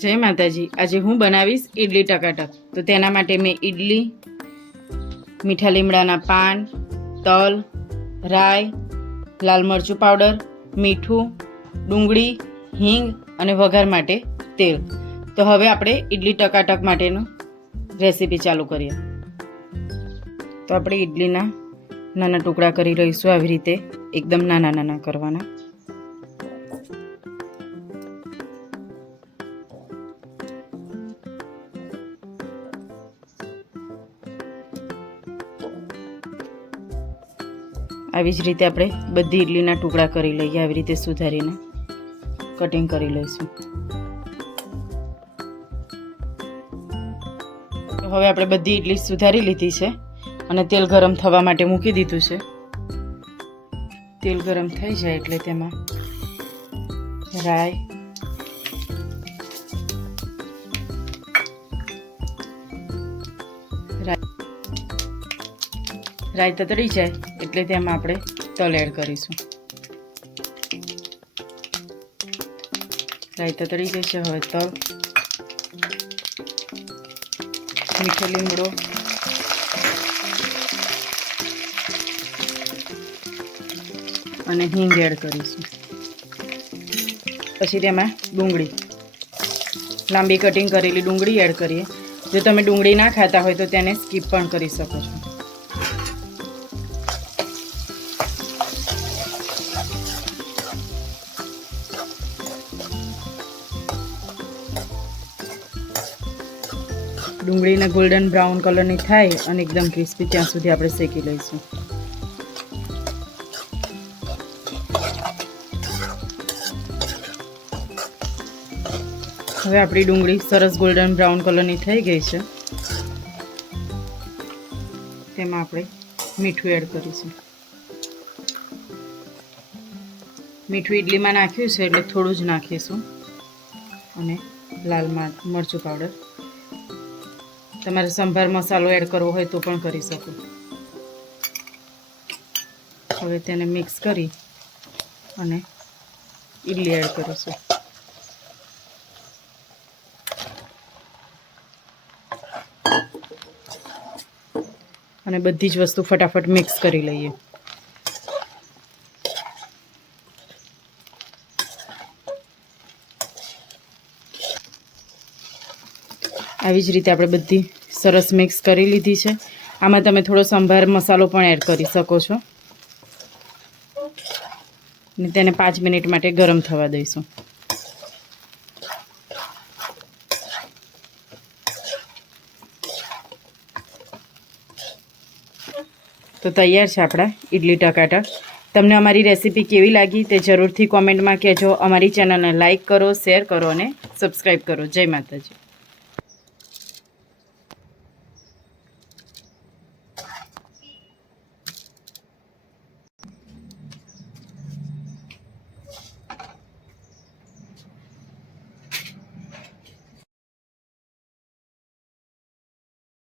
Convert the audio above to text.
જય માતાજી. આજે હું બનાવીશ ઈડલી ટકાટક. તો તેના માટે મેં ઈડલી, મીઠા લીમડાના પાન, તલ, રાઈ, લાલ મરચું પાવડર, મીઠું, ડુંગળી, હિંગ અને વઘાર માટે તેલ. તો હવે આપણે ઈડલી ટકાટક માટેનું રેસીપી ચાલુ કરીએ. તો આપણે ઈડલીના નાના ટુકડા કરી લઈશું આવી રીતે એકદમ નાના નાના કરવાના. આવી જ રીતે આપણે બધી ઇડલીના ટુકડા કરી લઈએ, આવી રીતે સુધારીને કટિંગ કરી લઈશું. હવે આપણે બધી ઇડલી સુધારી લીધી છે અને તેલ ગરમ થવા માટે મૂકી દીધું છે. તેલ ગરમ થઈ જાય એટલે તેમાં રાઈ રાઈ તતડી જાય. એટલે તેમાં આપણે તલ એડ કરીશું. રાઈ તતડી જશે, હવે તલ. મીઠો લીમડો. અને હિંગ એડ કરીશું. પછી તેમાં ડુંગળી. લાંબી કટિંગ કરેલી ડુંગળી એડ કરીએ. જો તમે ડુંગળી ના ખાતા હોય તો તેને સ્કીપ પણ કરી શકો છો. ડુંગળીને ગોલ્ડન બ્રાઉન કલરની થાય અને એકદમ ક્રિસ્પી ત્યાં સુધી આપણે શેકી લઈશું. હવે આપણી ડુંગળી સરસ ગોલ્ડન બ્રાઉન કલરની થઈ ગઈ છે. તેમાં આપણે મીઠું એડ કરીશું. મીઠું ઇડલીમાં નાખ્યું છે એટલે થોડું જ નાખીશું. અને લાલ મરચું પાવડર તમારે સંભાર મસાલો એડ કરવો હોય તો પણ કરી શકો. હવે તેને મિક્સ કરી અને ઇડલી એડ કરીશું. અને બધી જ વસ્તુ ફટાફટ મિક્સ કરી લઈએ. આવી જ રીતે આપણે બધી સરસ મિક્સ કરી લીધી છે. આમાં તમે થોડો સંભાર મસાલો પણ એડ કરી શકો છો. અને તેને પાંચ મિનિટ માટે ગરમ થવા દઈશું. તો તૈયાર છે આપણા ઇડલી ટકાટા. તમને અમારી રેસીપી કેવી લાગી તે જરૂરથી કોમેન્ટમાં કહેજો. અમારી ચેનલને લાઇક કરો શેર કરો અને સબસ્ક્રાઈબ કરો. જય માતાજી.